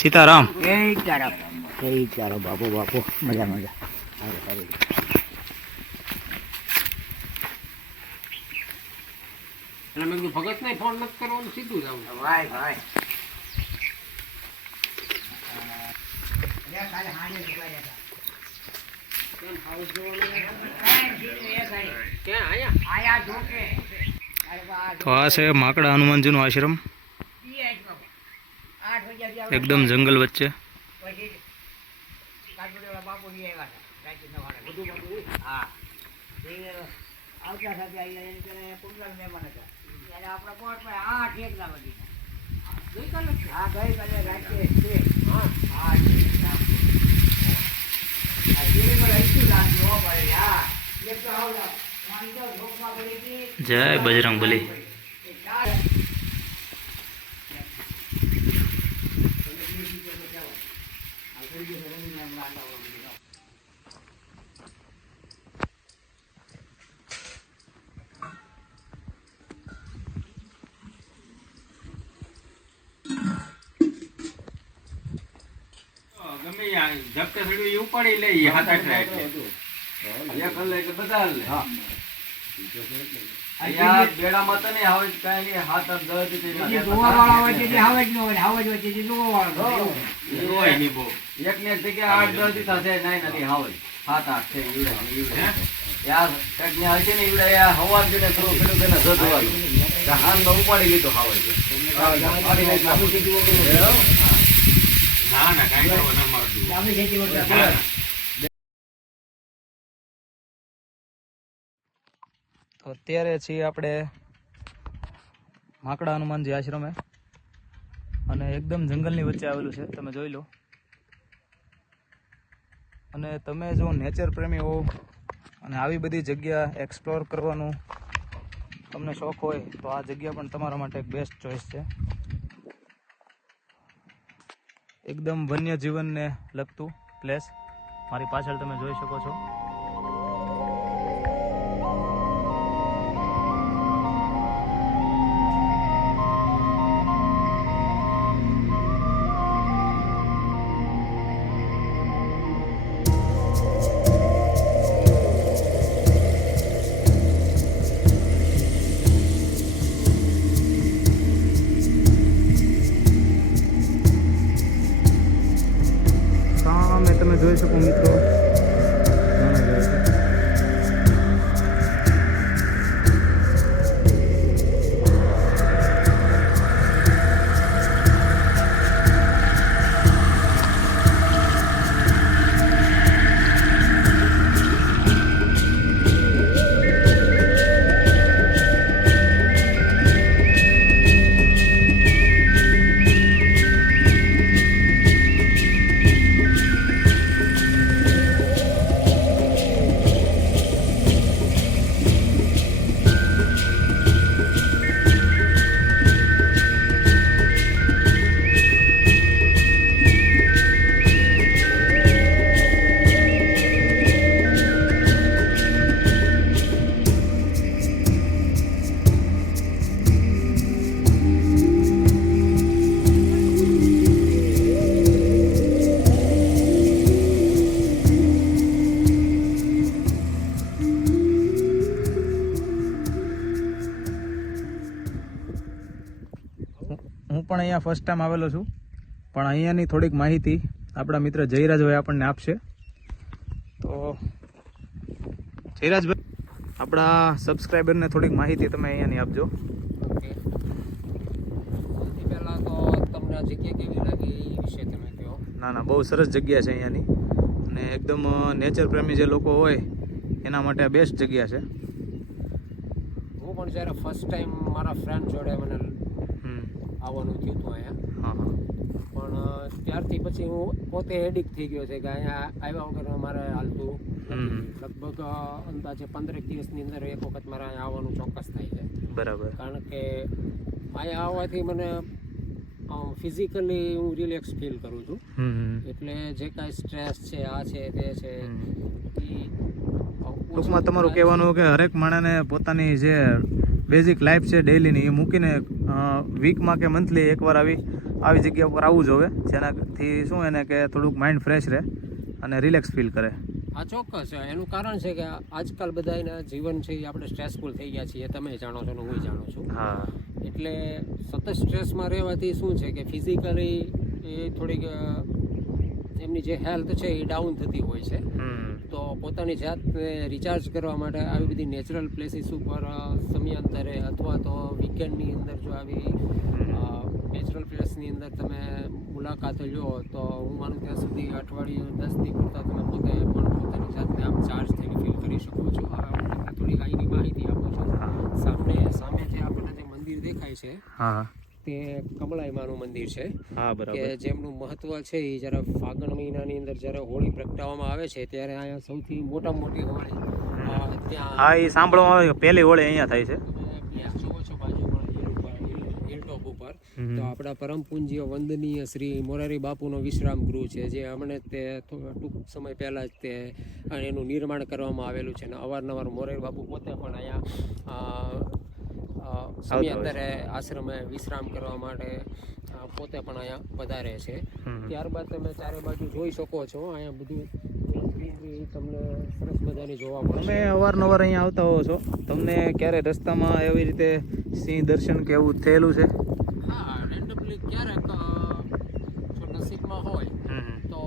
સીતારામ. ચારો બાપુ બાપુ મજા મજા. ભગત ને ફોન નથી કરવાનો, સીધું જ આવું. ભાઈ ભાઈ તો આ છે માકડા હનુમાનજીનો આશ્રમ, એકદમ જંગલ વચ્ચે. જય બજરંગબલી. ગમે ઝપટે થડી ઉપાડી લઈ હાથ આઠ બધા લે. અહીંયા બેડામાં તો નહીં આવે કઈ નહીં, હાથ આઠ દસ એક ને એક જગ્યા 8-10 થશે. નહીં નથી હાવે 7-8 છે ઈવડે યાર કઈક ને હશે ને ઈવડે હવા જોડે થોડું પેલું પેલા જતું હાથ નો ઉપાડી લીધો હાવે છે. ના ના કઈ કરવા ના મારતું. તો અત્યારે છીએ આપણે માકડા હનુમાનજી આશ્રમે, અને એકદમ જંગલની વચ્ચે આવેલું છે, તમે જોઈ લો. અને તમે જો નેચર પ્રેમી હો અને આવી બધી જગ્યા એક્સપ્લોર કરવાનું તમને શોખ હોય તો આ જગ્યા પણ તમારા માટે એક બેસ્ટ ચોઈસ છે. એકદમ વન્ય જીવનને લગતું પ્લેસ મારી પાછળ તમે જોઈ શકો છો. તમે જોઈ શકો મિત્રો, હું પણ અહીંયા ફર્સ્ટ ટાઈમ આવેલો છું, પણ અહીંયાની થોડીક માહિતી આપણા મિત્ર જયરાજભાઈ આપણને આપશે. તો જયરાજભાઈ, આપણા સબસ્ક્રાઈબરને થોડીક માહિતી તમે અહીંયાની આપજો. સૌથી પહેલાં તો તમને આ જગ્યા કેવી લાગી એ વિશે તમે કહો. ના ના, બહુ સરસ જગ્યા છે અહીંયાની, અને એકદમ નેચર પ્રેમી જે લોકો હોય એના માટે આ બેસ્ટ જગ્યા છે. હું પણ જ્યારે ફર્સ્ટ ટાઈમ મારા ફ્રેન્ડ જોડે મને આવવાનું થયું હતું અહીંયા, પણ ત્યારથી પછી હું પોતે એડિક્ટ થઈ ગયો છે કે અહીંયા આવ્યા વગર મારે હાલતું લગભગ અંદાજે 15 દિવસની અંદર એક વખત મારે અહીંયા આવવાનું ચોક્કસ થાય છે. બરાબર. કારણ કે અહીંયા આવવાથી મને ફિઝિકલી હું રિલેક્સ ફીલ કરું છું. એટલે જે કાંઈ સ્ટ્રેસ છે, આ છે તે છે, ટૂંકમાં તમારું કહેવાનું કે હરેક માણસને પોતાની જે બેઝિક લાઈફ છે ડેઈલીની એ મૂકીને વીકમાં કે મંથલી એકવાર આવી જગ્યા ઉપર આવવું જોવે, જેનાથી શું એને કે થોડુંક માઇન્ડ ફ્રેશ રહે અને રિલેક્સ ફીલ કરે. આ ચોક્કસ એનું કારણ છે કે આજકાલ બધા એના જીવન છે એ આપણે સ્ટ્રેસફુલ થઈ ગયા છીએ, તમે જાણો છો ને હું જાણું છું. હા, એટલે સતત સ્ટ્રેસમાં રહેવાથી શું છે કે ફિઝિકલી એ થોડીક એમની જે હેલ્થ છે એ ડાઉન થતી હોય છે. તો પોતાની જાતને રિચાર્જ કરવા માટે આવી બધી નેચરલ પ્લેસીસ ઉપર સમયાંતરે અથવા તો વીકેન્ડની અંદર જો આવી નેચરલ પ્લેસની અંદર તમે મુલાકાત લો તો હું માનું ત્યાં સુધી અઠવાડિયું 10 દી પૂરતા તમે પોતે પણ પોતાની જાતને આમ ચાર્જ થઈને ફીલ કરી શકો છો. થોડીક અહીંની માહિતી આપું છું. સામે જે આપણને જે મંદિર દેખાય છે હા, તે કમળાઈ માનું મંદિર છે. હા, બરાબર. કે જેમનું મહત્વ છે એ જ્યારે ફાગણ મહિનાની અંદર જ્યારે હોળી પ્રગટાવવામાં આવે છે ત્યારે અહીંયા સૌથી મોટામાં મોટી હોળી ત્યાં હા, એ સાંભળવામાં આવે કે પહેલી હોળી અહીંયા થાય છે. તમે જુઓ છો બાજુમાં હિલટોપ ઉપર તો આપણા પરમ પૂજ્ય વંદનીય શ્રી મોરારી બાપુનો વિશ્રામ ગૃહ છે, જે હમણે તે ટૂંક સમય પહેલાં જ તે એનું નિર્માણ કરવામાં આવેલું છે. અને અવારનવાર મોરારી બાપુ પોતે પણ અહીંયા સમયાંતરે આશ્રમે વિશ્રામ કરવા માટે પોતે પણ અહીંયા પધારે છે. ત્યારબાદ તમે ચારે બાજુ જોઈ શકો છો અહીંયા બધું તમને સરસ મજાની જોવા મળશે. તમે અવારનવાર અહીંયા આવતા હો છો, તમને ક્યારે રસ્તામાં એવી રીતે સિંહ દર્શન કે એવું થયેલું છે? હા, રેન્ડમલી ક્યારેક જો નસીબમાં હોય તો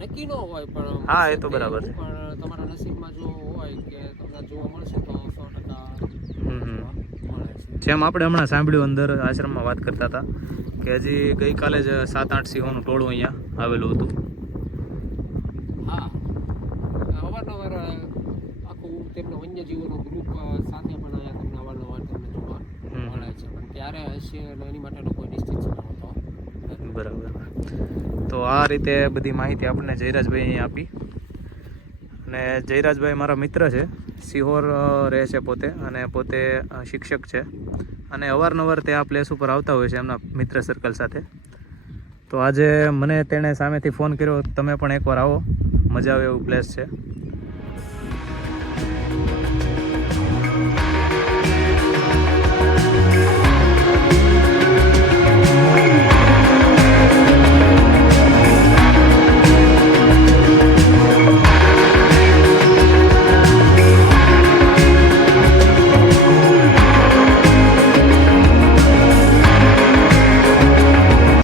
નક્કી ન હોય પણ હા, એ તો બરાબર છે. પણ તમારા નસીબમાં જો હોય કે તમને જોવા મળશે તો 100% જેમ આપણે હમણાં સાંભળ્યું અંદર આશ્રમમાં વાત કરતા હતા કે હજી ગઈકાલે જ 7-8 સિંહોનું ટોળું અહીંયા આવેલું હતું. હા, અવારનવાર આખું તેમના વન્યજીવોનું ગ્રુપ સાથે પણ અહીંયા તમને અવારનવાર તમને જોવા મળે છે, પણ ક્યારે હશે અને એની માટેનો કોઈ નિશ્ચિત સમય હોતો. બરાબર. તો આ રીતે બધી માહિતી આપણને જયરાજભાઈ અહીં આપી. અને જયરાજભાઈ મારા મિત્ર છે, સિહોર રહે છે પોતે, અને પોતે શિક્ષક છે, અને અવારનવાર તે આ પ્લેસ ઉપર આવતા હોય છે એમના મિત્ર સર્કલ સાથે. તો આજે મને તેણે સામેથી ફોન કર્યો, તમે પણ એકવાર આવો, મજા આવે એવું પ્લેસ છે.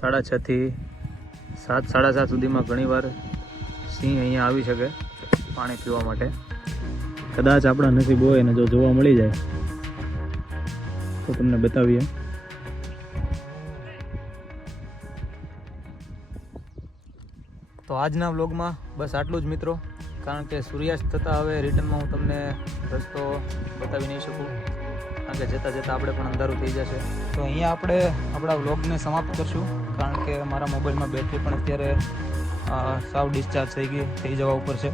સાડા 6 થી 7, 7:30 સુધીમાં ઘણીવાર સિંહ અહીંયા આવી શકે પાણી પીવા માટે. કદાચ આપણા નસીબ હોય ને જો જોવા મળી જાય તો તમને બતાવીએ. તો આજના વ્લોગમાં બસ આટલું જ મિત્રો, કારણ કે સૂર્યાસ્ત થતાં હવે રિટર્નમાં હું તમને રસ્તો બતાવી નહીં શકું, કારણ કે જતાં જતાં આપણે પણ અંધારું થઈ જશે. તો અહીંયા આપણે આપણા વ્લોગને સમાપ્ત કરશું, કારણ કે મારા મોબાઈલમાં બેટરી પણ અત્યારે સાવ ડિસ્ચાર્જ થઈ જવા ઉપર છે.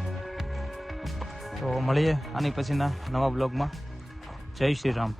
તો મળીએ આની પછીના નવા વ્લોગમાં. જય શ્રી રામ.